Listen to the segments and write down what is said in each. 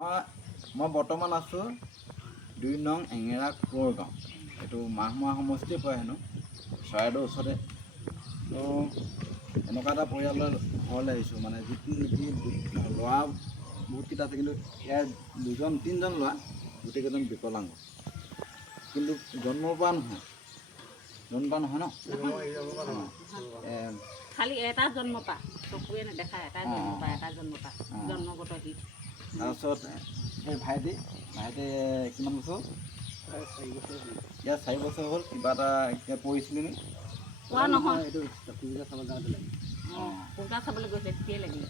মই বৰ্তমান আছোঁ ২ নং এঙেৰা কোঁৱৰ গাঁও। এইটো মাহমৰা সমষ্টিৰ পৰা হেনো চৰাইদেউৰ ওচৰতে। তো এনেকুৱা এটা পৰিয়ালৰ ঘৰলৈ আহিছোঁ, মানে যিটো নেকি ল'ৰা বহুতকেইটা আছে, কিন্তু ইয়াৰ 3জন ল'ৰা গোটেইকেইজন বিকলাংগ, কিন্তু জন্মৰ পৰা নহয় ন? খালি এটা জন্ম পা চকুৱে নেদেখা, এটা জন্ম পা, এটা জন্ম পা জন্মগত হিত। তাৰপিছত এই ভাইটি কিমান বছৰ? ইয়াৰ 4 বছৰ হ'ল। কিবা এটা পৰিছিলে নেকি? কোৱা নহয়, এইটো পূজা চাবলৈ গৈছিলে, তেতিয়াই লাগিলে।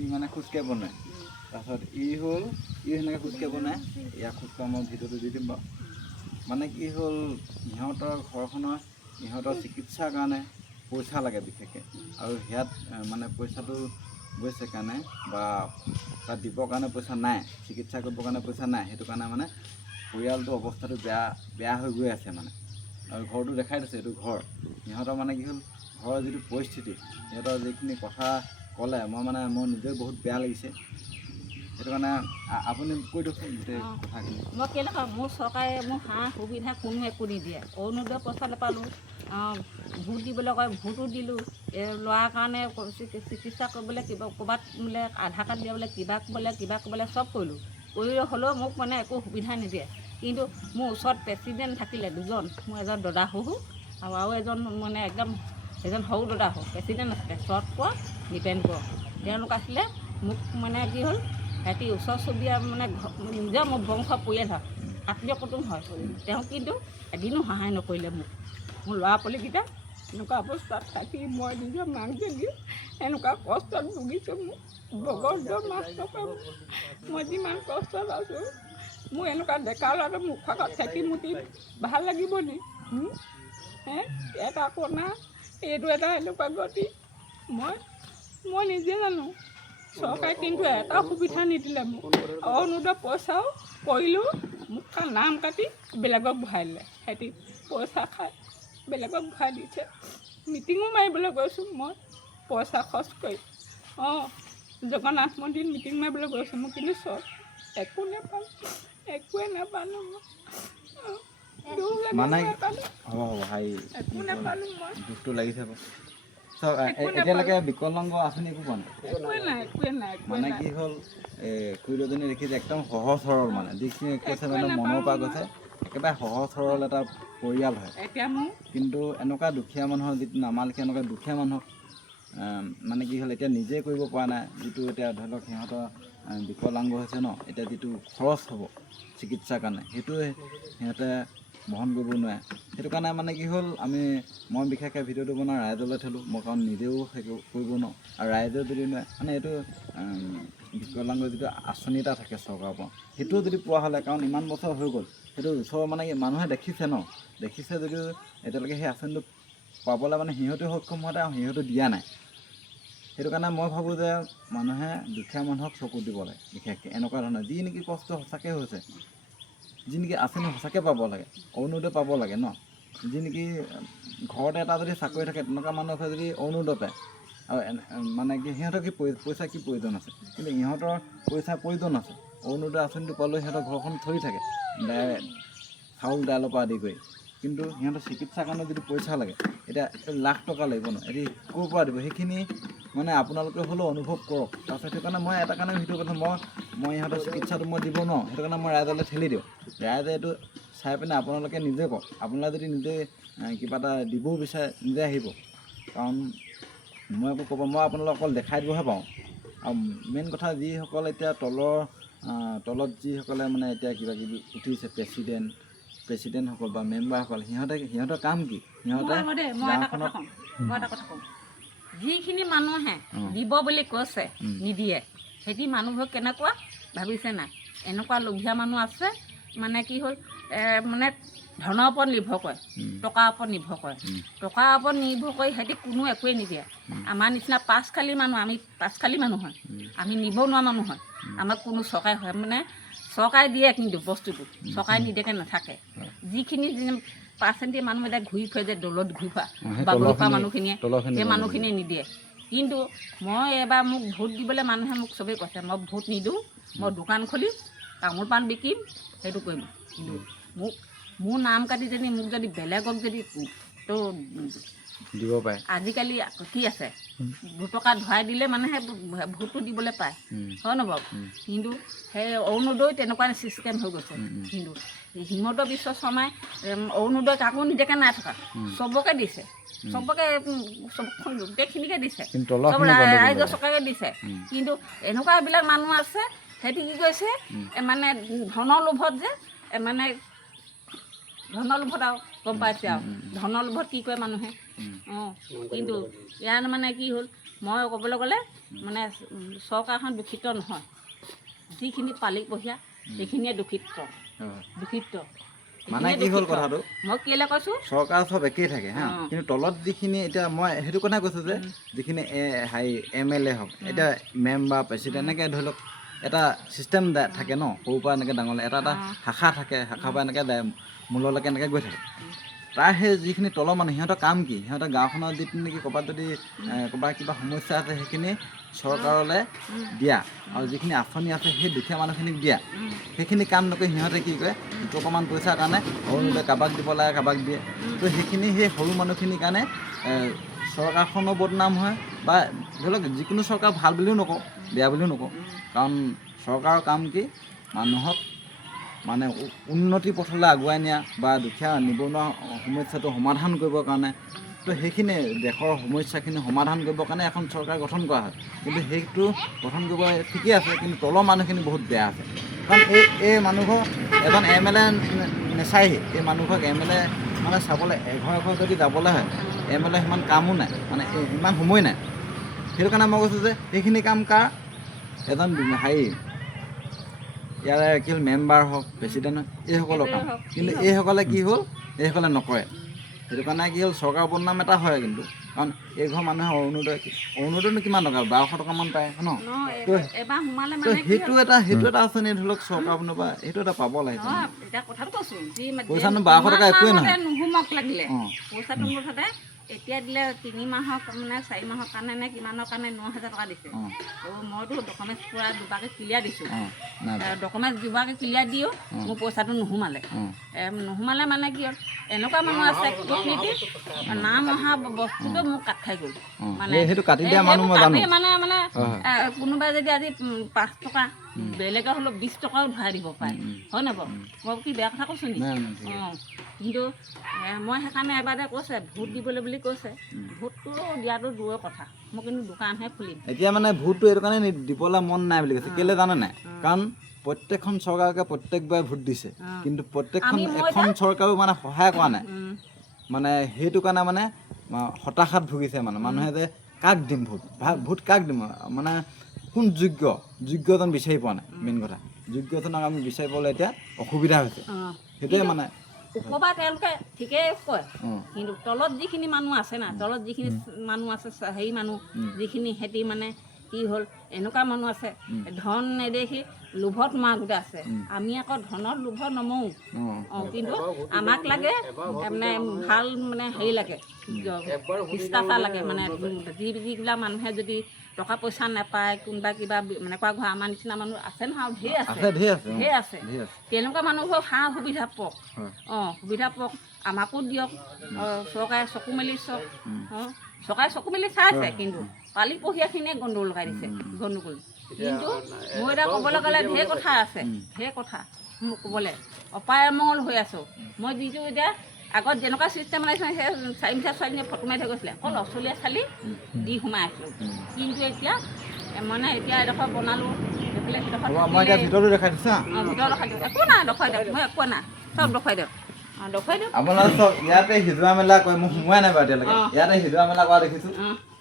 ই মানে খোজকাঢ়িব নোৱাৰে। তাৰপিছত ই সেনেকৈ খোজকাঢ়িব নোৱাৰে। ইয়াক খোজকাঢ়া মই ভিডিঅ'টো দি দিম বাৰু। মানে কি হ'ল, ইহঁতৰ ঘৰখনৰ ইহঁতৰ চিকিৎসাৰ কাৰণে পইচা লাগে বিশেষকৈ, আৰু সেয়াত মানে পইচাটো গৈছে কাৰণে বা তাত দিবৰ কাৰণে পইচা নাই, চিকিৎসা কৰিবৰ কাৰণে পইচা নাই। সেইটো কাৰণে মানে পৰিয়ালটোৰ অৱস্থাটো বেয়া হৈ গৈ আছে মানে। আৰু ঘৰটো দেখাই দিছে, এইটো ঘৰ। সিহঁতৰ মানে কি হ'ল, ঘৰৰ যিটো পৰিস্থিতি, সিহঁতৰ যিখিনি কথা ক'লে মোৰ নিজে বহুত বেয়া লাগিছে। সেইটো কাৰণে আপুনি কৈ দিয়কচোন গোটেই কথাখিনি। মই কেলৈ কওঁ, মোৰ চৰকাৰে মোক সুবিধা কোনো একো নিদিয়ে। অৰুণোদয় পইচা নাপালোঁ, ভোট দিবলৈ কয়, ভোটো দিলোঁ। এই ল'ৰাৰ কাৰণে চিকিৎসা কৰিবলৈ ক'ৰবাত বোলে আধাৰ কাৰ্ড দিবলৈ কিবা ক'বলৈ চব কৰিলোঁ। কৰি হ'লেও মোক মানে একো সুবিধা নিদিয়ে। কিন্তু মোৰ ওচৰত প্ৰেচিডেণ্ট থাকিলে 2জন, মোৰ এজন দদা শহু আৰু এজন মানে এজন সৰু দদা শহু প্ৰেচিডেণ্ট আছিলে, শৰৎ কোঁৱৰ, দীপেন কোঁৱৰ। তেওঁলোক আছিলে। মোক মানে কি হ'ল, সিহঁতি ওচৰ চুবুৰীয়া মানে নিজৰ মোৰ বংশ পৰিয়াল হয়, আত্মীয় কুটুম হয়। তেওঁ কিন্তু এদিনো সহায় নকৰিলে মোক। মোৰ ল'ৰা ছোৱালীকেইটা এনেকুৱা অৱস্থাত থাকি মই নিজৰ মাকজনী এনেকুৱা কষ্টত ভুগিছোঁ। মোক বগৰ মাছ টকা মই যিমান কষ্টত আছোঁ, মোৰ এনেকুৱা ডেকা ল'ৰাটো মুখৰ আগত থাকি মোক ভাল লাগিব নি? এটা কণা, এইটো এটা এনেকুৱা গতি। মই নিজে জানো। চৰকাৰে কিন্তু এটা সুবিধা নিদিলে মোক। অৰুণোদয় পইচাও কৰিলোঁ, মোক নাম কাটি বেলেগক ভৰাই দিলে। সিহঁতি পইচা খাই বেলেগক ভৰাই দিছে। মিটিঙো মাৰিবলৈ গৈছোঁ মই, পইচা খৰচ কৰি। জগন্নাথ মন্দিৰত মিটিং মাৰিবলৈ গৈছোঁ মই, কিন্তু একোৱে নাপালোঁ মই। মানে দুখটো লাগিছে। এতিয়ালৈকে বিকলাংগ আঁচনি একো পোৱা নাই? মানে কি হ'ল, খুৰীদুজনী দেখিছে একদম সহজ সৰল, মানে যিখিনি কৈছে মানে মনৰ পৰা কৈছে, একেবাৰে সহজ সৰল এটা পৰিয়াল হয়। কিন্তু এনেকুৱা দুখীয়া মানুহৰ যিটো আমাৰ লেখীয়া এনেকুৱা দুখীয়া মানুহক মানে কি হ'ল, এতিয়া নিজে কৰিব পৰা নাই। যিটো এতিয়া ধৰি লওক সিহঁতৰ বিকলাংগ হৈছে ন, এতিয়া যিটো খৰচ হ'ব চিকিৎসাৰ কাৰণে, সেইটোৱে সিহঁতে বহন কৰিব নোৱাৰে। সেইটো কাৰণে মানে কি হ'ল, মই বিশেষকৈ ভিডিঅ'টো বনাই ৰাইজলৈ থলোঁ। মই কাৰণ নিজেও কৰিব নোৱাৰোঁ, আৰু ৰাইজেও যদি নোৱাৰে, মানে এইটো বিকলাংগ যিটো আঁচনি এটা থাকে চৰকাৰৰ পৰা, সেইটোও যদি পোৱা হ'লে, কাৰণ ইমান বছৰ হৈ গ'ল, সেইটো ওচৰৰ মানে মানুহে দেখিছে যদিও এতিয়ালৈকে সেই আঁচনিটো পাবলৈ মানে সিহঁতেও সক্ষম হোৱা নাই, আৰু সিহঁতেও দিয়া নাই। সেইটো কাৰণে মই ভাবোঁ যে মানুহে দুখীয়া মানুহক চকু দিব লাগে, বিশেষকৈ এনেকুৱা ধৰণৰ যি নেকি কষ্ট সঁচাকৈ হৈছে, যি নেকি আঁচনি সঁচাকৈ পাব লাগে, অৰুণোদয় পাব লাগে ন। যি নেকি ঘৰতে এটা যদি চাকৰি থাকে, তেনেকুৱা মানুহে যদি অৰুণোদয় পায়, আৰু মানে কি সিহঁতৰ পইচা কি প্ৰয়োজন আছে? কিন্তু ইহঁতৰ পইচাৰ প্ৰয়োজন আছে। অৰুণোদয় আঁচনিটো পালেও সিহঁতৰ ঘৰখন চলি থাকে, চাউল দাইলৰ পৰা আদি কৰি। কিন্তু সিহঁতৰ চিকিৎসাৰ কাৰণে যদি পইচা লাগে, এতিয়া লাখ টকা লাগিব ন, এতিয়া ক'ৰ পৰা দিব? সেইখিনি মানে আপোনালোকে হ'লেও অনুভৱ কৰক। তাৰপিছত সেইটো কাৰণে মই এটা কাৰণে ভিডিঅ' কথা, মই ইহঁতৰ চিকিৎসাটো মই দিব নোৱাৰোঁ। সেইটো কাৰণে মই ৰাইজলৈ ঠেলি দিওঁ। ৰাইজে এইটো চাই পিনে আপোনালোকে নিজে কওক। আপোনালোকে যদি নিজে কিবা এটা দিবও বিচাৰে, নিজে আহিব। কাৰণ মই একো ক'ব, মই আপোনালোকক অকল দেখাই দিবহে পাৰোঁ। আৰু মেইন কথা, যিসকল এতিয়া তলত যিসকলে মানে এতিয়া কিবা কিবি উঠিছে, প্ৰেচিডেণ্টসকল বা মেম্বাৰসকল, সিহঁতৰ কাম কি? সিহঁতে যিখিনি মানুহে দিব বুলি কৈছে নিদিয়ে, সিহঁতি মানুহবোৰ কেনেকুৱা ভাবিছে নাই? এনেকুৱা লোভীয়া মানুহ আছে, মানে কি হ'ল, মানে ধনৰ ওপৰত নিৰ্ভৰ কৰে, টকাৰ ওপৰত নিৰ্ভৰ কৰে। টকাৰ ওপৰত নিৰ্ভৰ কৰি সিহঁতি কোনো একোৱেই নিদিয়ে। আমাৰ নিচিনা পাঁচখালি মানুহ, আমি পাঁচখালি মানুহ হয়, আমি নিব নোৱাৰা মানুহ হয়। আমাক কোনো চৰকাৰে হয় মানে চৰকাৰে দিয়ে, কিন্তু বস্তুটো চৰকাৰে নিদিয়াকৈ নাথাকে। যিখিনি পাৰ্চেণ্টেজ মানুহ এতিয়া ঘূৰি ফুৰে, যে দলত ঘূৰি ফুৰা বাগৰি ফুৰা মানুহখিনিয়ে, সেই মানুহখিনিয়ে নিদিয়ে। কিন্তু মই এবাৰ মোক ভোট দিবলৈ মানুহে মোক চবেই কৈছে মই ভোট নিদিওঁ, মই দোকান খুলিম, তামোল পাণ বিকিম, সেইটো কৰিম। কিন্তু মোৰ নাম কাটি যদি মোক যদি বেলেগক যদি তো দিব পাৰে। আজিকালি কি আছে ভোটকা ধৰাই দিলে মানুহে ভোটটো দিবলৈ পায়, হয় ন বাৰু? কিন্তু সেই অৰুণোদয় তেনেকুৱা ছিষ্টেম হৈ গৈছে। কিন্তু হিমন্ত বিশ্ব শৰ্মাই অৰুণোদয় কাকো নিদিয়াকৈ নাই থকা, চবকে দিছে, চবকে গোটেইখিনিকে দিছে, চব ৰাইজৰ চৰকাৰে দিছে। কিন্তু এনেকুৱাবিলাক মানুহ আছে সিহঁতি কি কৰিছে মানে ধনৰ লোভত যে মানে ধনৰ লোভত আৰু গম পাইছে আৰু ধনৰ লোভত কি কৰে মানুহে। কিন্তু ইয়াৰ মানে কি হ'ল মই ক'বলৈ গ'লে মানে চৰকাৰখন দূষিত নহয়, যিখিনি পালি পঢ়িয়া সেইখিনিয়ে দূষিত। মানে কি হ'ল কথাটো, মই কেলৈ কৈছোঁ চৰকাৰ চব একেই থাকে হা, কিন্তু তলত যিখিনি এতিয়া মই সেইটো কথাই কৈছোঁ যে যিখিনি MLA হওক, এতিয়া মেম্বাৰ প্ৰেচিডেণ্ট এনেকৈ ধৰি লওক এটা ছিষ্টেম থাকে ন, সৰুৰ পৰা এনেকৈ ডাঙৰলৈ এটা শাখা থাকে, শাখাৰ পৰা এনেকৈ মূললৈকে এনেকৈ গৈ থাকে। তাৰ সেই যিখিনি তলৰ মানুহ সিহঁতৰ কাম কি, সিহঁতৰ গাঁওখনৰ যিটো নেকি ক'ৰবাত যদি ক'ৰবাত কিবা সমস্যা আছে সেইখিনি চৰকাৰলৈ দিয়া, আৰু যিখিনি আঁচনি আছে সেই দুখীয়া মানুহখিনিক দিয়া, সেইখিনি কাম নকৰি সিহঁতে কি কৰে অকণমান পইচাৰ কাৰণে অৰুণোদয় কাৰোবাক দিব লাগে, কাৰোবাক দিয়ে। তো সেইখিনি সেই সৰু মানুহখিনিৰ কাৰণে চৰকাৰখনো বদনাম হয়, বা ধৰি লওক যিকোনো চৰকাৰ ভাল বুলিও নকওঁ, বেয়া বুলিও নকওঁ, কাৰণ চৰকাৰৰ কাম কি মানুহক মানে উন্নতি পথলৈ আগুৱাই নিয়া বা দুখীয়া নিবনুৱা সমস্যাটো সমাধান কৰিবৰ কাৰণে। তো সেইখিনি দেশৰ সমস্যাখিনি সমাধান কৰিবৰ কাৰণে এখন চৰকাৰ গঠন কৰা হয়। কিন্তু সেইটো গঠন কৰিব ঠিকেই আছে, কিন্তু তলৰ মানুহখিনি বহুত বেয়া আছে। কাৰণ এই মানুহঘৰ এজন MLA নেচায়হি, এই মানুহঘৰক MLA মানে চাবলৈ এঘৰ যদি যাবলৈ হয় MLA সিমান কামো নাই, মানে ইমান সময় নাই। সেইটো কাৰণে মই কৈছোঁ যে সেইখিনি কাম কাৰ এজন ইয়াৰে কি হ'ল মেম্বাৰ হওক, প্ৰেচিডেণ্ট হওক, এইসকলৰ কাম। কিন্তু এইসকলে কি হ'ল এইসকলে নকৰে। সেইটো কাৰণে কি হ'ল চৰকাৰৰ বদনাম এটা হয়। কিন্তু কাৰণ এইঘৰ মানুহে অৰুণোদয়নো কিমান টকা 1200 টকামান পায় ন, তো সেইটো এটা আঁচনি ধৰি লওক চৰকাৰ পিনৰ পৰা সেইটো এটা পাব লাগে। পইচানো 1200 টকা একোৱেই নহয়, পইচাটো মুঠতে এতিয়া দিলে 3 মাহৰ মানে 4 মাহৰ কাৰণে নে কিমানৰ কাৰণে 9000 টকা দিছে। মইতো ডকুমেণ্টছ পূৰা দুবাৰকৈ ক্লিয়াৰ দিছোঁ, ডকুমেণ্টছ দুবাৰকৈ ক্লিয়াৰ দিওঁ মোৰ পইচাটো নোসোমালে মানে কি হ'ল এনেকুৱা মানুহ আছে কূটনীতি নাম অহা বস্তুটো মোক কাট খাই গ'ল। মানে সেইটো কাটি দিয়া মানুহ মই জানো। মানে কোনোবাই যদি আজি 5 টকা বেলেগে হ'লেও 20 টকাও ভৰাই দিব পাৰে, হয় নাই বাৰু? মই কি বেয়া কথা কৈছোঁ নেকি? কিন্তু মই সেইকাৰণে এবাৰতে কৈছে ভোট দিবলৈ বুলি কৈছে, ভোটটো দিয়াটো দূৰৰ কথা, মই কিন্তু দোকানহে খুলিম। এতিয়া মানে ভোটটো এইটো কাৰণে দিবলৈ মন নাই বুলি কৈছে। কেলৈ জানে নাই? কাৰণ প্ৰত্যেকখন চৰকাৰকে প্ৰত্যেকবাৰে ভোট দিছে, কিন্তু এখন চৰকাৰেও মানে সহায় কৰা নাই। মানে সেইটো কাৰণে মানে হতাশাত ভুগিছে মানুহে যে কাক দিম ভোট কাক দিম, মানে কোন যোগ্যজন বিচাৰি পোৱা নাই। মেইন কথা যোগ্যজনক আমি বিচাৰি পাবলৈ এতিয়া অসুবিধা হৈছে, সেইটোৱে মানে ওপৰপৰা তেওঁলোকে ঠিকেই কয়, কিন্তু তলত যিখিনি মানুহ আছে না, তলত যিখিনি মানুহ আছে হেৰি মানুহ যিখিনি সিহঁতি মানে কি হ'ল এনেকুৱা মানুহ আছে ধন নেদেখি লোভত মৰা গোটেই আছে। আমি আকৌ ধনৰ লোভত নমৰোঁ, কিন্তু আমাক লাগে মানে ভাল মানে হেৰি লাগে, শিষ্টাচাৰ লাগে। মানে যিবিলাক মানুহে যদি টকা পইচা নাপায়, কোনোবা কিবা এনেকুৱা ঘৰ আমাৰ নিচিনা মানুহ আছে নহয়, ঢেৰ আছে। তেনেকুৱা মানুহবোৰক সুবিধা পাওক, সুবিধা পাওক, আমাকো দিয়ক, চৰকাৰে চকু মেলি চাওক। চৰকাৰে চকু মেলি চাইছে, কিন্তু পালি পঢ়িয়াখিনিয়ে গণ্ডগোল লগাই দিছে, গণ্ডগোল। কিন্তু মই এতিয়া ক'বলৈ গ'লে ঢেৰ কথা আছে, ঢেৰ কথা মোক ক'বলৈ অপায় অমংগল হৈ আছোঁ। মই যিটো এতিয়া আগত যেনেকুৱা ছিষ্টেম লাগিছে সেই 4 মিটাৰ ছোৱালীজনীয়ে ফটো মাৰি থৈ গৈছিলে, অকল অচলীয়া চালি দি সোমাই আছিলোঁ। কিন্তু এতিয়া মানে এডোখৰ বনালোঁ, ভিতৰতো দেখাই দিছা, একো নাই দেখুৱাই দিয়ক, মই একো নাই, চব দেখুৱাই দিয়ক। আপোনালোকে চব ইয়াতে সিজোৱা মেলা কৰে, মই সোমোৱাই নাই বাৰু এতিয়ালৈকে। ইয়াতে সিজোৱা মেলা কৰা দেখিছোঁ,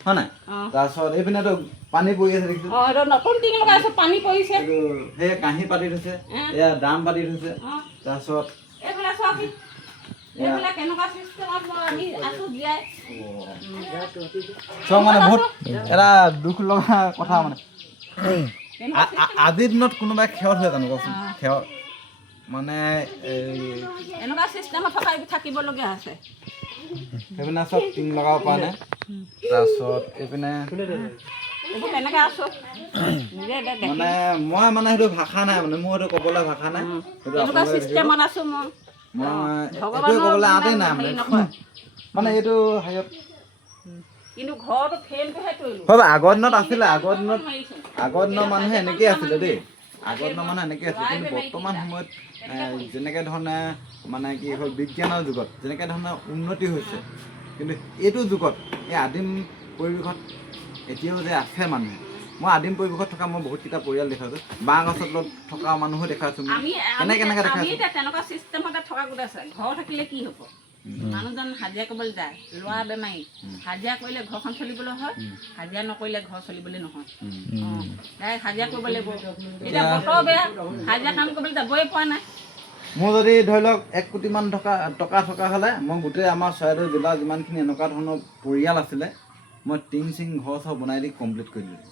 হয় নাই? তাৰপিছত এইপিনেতো পানী পৰি আছে দেখিছোঁ, নতুন টিং লগাইছোঁ, পানী পৰিছে, সেই কাঁহী পাতি থৈছে, এয়া ড্ৰাম পাতি থৈছে। তাৰপিছত চব মানে বহুত এটা দুখ লগা কথা। মানে আজিৰ দিনত কোনোবাই ক্ষেত্ৰত হয় জানো কচোন? ক্ষেত্ৰত মানে এনেকুৱা চিষ্টেমত থকা থাকিবলগীয়া আছে। সেইপিনে চব টিং লগাব পৰা নাই। তাৰপিছত এইপিনে এইবোৰ তেনেকৈ আছোঁ নিজে মানে মই মানে সেইটো ভাষা নাই, মানে মোৰ সেইটো ক'বলৈ ভাষা নাই। সেইটো এনেকুৱা চিষ্টেমত আছোঁ মই একোৱে ক'বলৈ আঁতেই নাই মানে এইটো হেৰিয়ত কিন্তু ঘৰটো ফেনটোহে তৰিলোঁ। হয় আগৰ দিনত আছিলে, আগৰ দিনৰ মানুহে এনেকেই আছিলে দেই। আগৰ দিনৰ মানুহে এনেকৈ আছিলে, কিন্তু বৰ্তমান সময়ত যেনেকৈ ধৰণে মানে কি হ'ল বিজ্ঞানৰ যুগত যেনেকৈ ধৰণে উন্নতি হৈছে, কিন্তু এইটো যুগত এই আদিম পৰিৱেশত এতিয়াও যে আছে মানুহে, মই আদিম পৰিৱেশত থকা মই বহুতকেইটা পৰিয়াল দেখাইছোঁ, বাঁহ গছৰ তলত থকা মানুহো দেখাইছোঁ। কেনেকৈ দেখাইছোঁ তেনেকুৱা চিষ্টেমতে থকা গোট আছে। ঘৰ থাকিলে কি হ'ব, মানুহজন হাজিৰা কৰিবলৈ যায়, ল'ৰা বেমাৰী, হাজিৰা কৰিলে ঘৰখন চলিবলৈ হয়, হাজিৰা নকৰিলে ঘৰ চলিবলৈ নহয়। ডাইৰেক্ট হাজিৰা কৰিব লাগিব। এতিয়া বতৰ বেয়া, হাজিৰা কাম কৰিবলৈ যাবই পৰা নাই। মোৰ যদি ধৰি লওক 1 কোটিমান টকা থকা হ'লে মই গোটেই আমাৰ চৰাইদেউ জিলাৰ যিমানখিনি এনেকুৱা ধৰণৰ পৰিয়াল আছিলে মই টিং চিং ঘৰ চৰ বনাই দি কমপ্লিট কৰি দিলোঁ।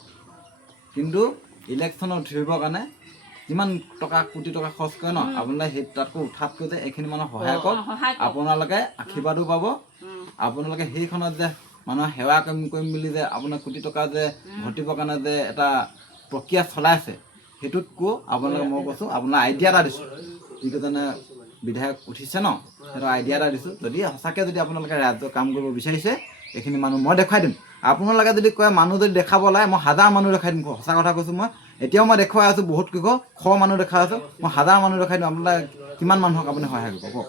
কিন্তু ইলেকশ্যনত উঠিবৰ কাৰণে যিমান টকা কোটি টকা খৰচ কৰে ন, আপোনালোকে সেই তাতকৈ উঠাতকৈ যে এইখিনি মানুহক সহায় কৰক, আপোনালোকে আশীৰ্বাদো পাব। আপোনালোকে সেইখনত যে মানুহৰ সেৱা কৰিম বুলি যে আপোনাৰ কোটি টকা যে ঘটিবৰ কাৰণে যে এটা প্ৰক্ৰিয়া চলাইছে, সেইটোতকৈ আপোনালোকে মই কৈছোঁ আপোনাৰ আইডিয়া এটা দিছোঁ, যিকেইজনে বিধায়ক উঠিছে ন, সেইটো আইডিয়া এটা দিছোঁ। যদি সঁচাকৈ যদি আপোনালোকে ৰাজ্যৰ কাম কৰিব বিচাৰিছে, এইখিনি মানুহ মই দেখুৱাই দিম। আপোনালোকে যদি কয় মানুহ যদি দেখাব লাগে, মই 1000 মানুহ দেখাই দিম। সঁচা কথা কৈছোঁ, মই এতিয়াও মই দেখুৱাই আছোঁ বহুত মানুহ দেখাই আছোঁ, মই 1000 মানুহ দেখাই দিম। আপোনালোকে কিমান মানুহক আপুনি সহায় কৰিব কওক।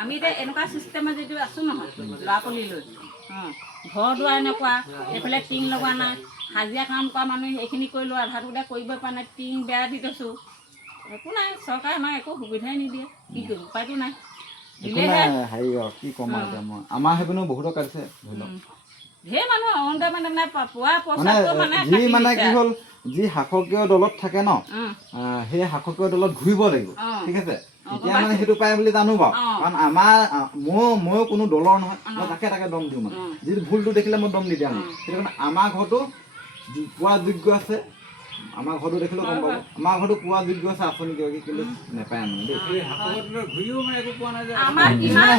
আমি এতিয়া এনেকুৱা চিষ্টেমত যদি আছোঁ নহয়, ল'ৰা ছোৱালী লৈ ঘৰ দুৱাৰ এনেকুৱা, এইফালে টিং লগোৱা নাই, হাজিৰা কাম কৰা মানুহ সেইখিনি কৰিলোঁ, আধাটোতে কৰিবই পৰা নাই, টিং বেয়া দি থৈছোঁ। একো নাই, চৰকাৰে আমাক একো সুবিধাই নিদিয়ে, কি কৰিম, উপায়তো নাই। দিলেহে হেৰি কি ক'ম আৰু মই আমাৰ সেইপিনেও বহুতক কাটিছে ধৰি লওক। ঢেৰ মানুহ অৰুণোদয় মানে পোৱা মানে পইচাটো যি মানে কি হ'ল, যি শাসকীয় দলত থাকে ন, সেই শাসকীয় দলত ঘূৰিব লাগিব, ঠিক আছে। এতিয়া মানে সেইটো পায় বুলি জানো বাৰু, কাৰণ ময়ো কোনো দলৰ নহয়, মই তাকে দম দিওঁ। মানে যিটো ভুলটো দেখিলে মই দম নিদিয়া নাই। সেইটো কাৰণে আমাৰ ঘৰটো পোৱা যোগ্য আছে, আমাৰ ঘৰটো দেখিলেও গম পাব, আমাৰ ঘৰটো পোৱা যোগ্য আছে আঁচনি কিবা কিবি, কিন্তু নেপায় মানে দেই।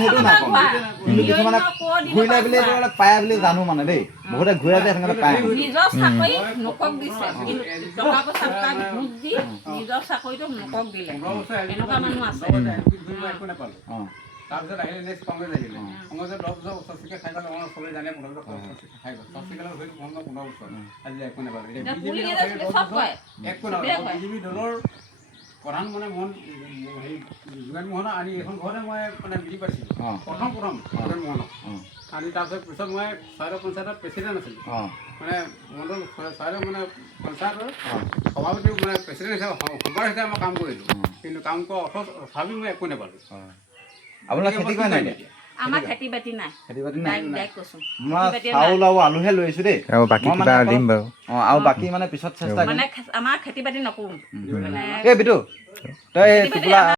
সেইটো নাপাওঁ, কিন্তু কিছুমানে ঘূৰিলে বুলি পায় বুলি জানো মানে দেই। বহুতে ঘূৰে যে সেইকাৰণে পায়। নিজৰ চাকৰি নোকক দিছে, কিন্তু টকা পইচা তাক ঘোষ দি নিজৰ চাকৰিটো নোকক দিলে, এনেকুৱা মানুহ আছে। তাৰপিছত আহিলে নেক্সট কংগ্ৰেছ আহিলে, কংগ্ৰেছৰ 10 বছৰ উচ্চশিক্ষা খাই গ'ল, চবেই জানে 15 বছৰ খাই গ'ল, চবচিকালৰ হৈ 15 বছৰ আজি একো নাপালে। একো নাপালে। বিজেপি দলৰ প্ৰধান মানে হেৰি যোগেন মোহনক আনি এখন ঘৰতে মই মানে মিলি পাইছিলোঁ, প্ৰথম যোগেন মোহনক আনি। তাৰপিছত পিছত মই চৰাইদেউ পঞ্চায়তৰ প্ৰেচিডেণ্ট আছিলোঁ, মানে মণ্ডল চৰাইদেউ মানে পঞ্চায়তৰ সভাপতি মানে প্ৰেচিডেণ্ট হিচাপে সম্পাদক হিচাপে মই কাম কৰিলোঁ, কিন্তু কাম কৰা তথাপি মই একো নাপালোঁ। আপোনাৰ খেতি কৰে নাই? আমাৰ খেতি বাতি নাই, মই চাউল আৰু আলুহে লৈ আহিছোঁ দেই, আৰু বাকী মানে পিছত চেষ্টা কৰিম। আমাৰ খেতি বাতি নকৰোঁ। এই বিটু তই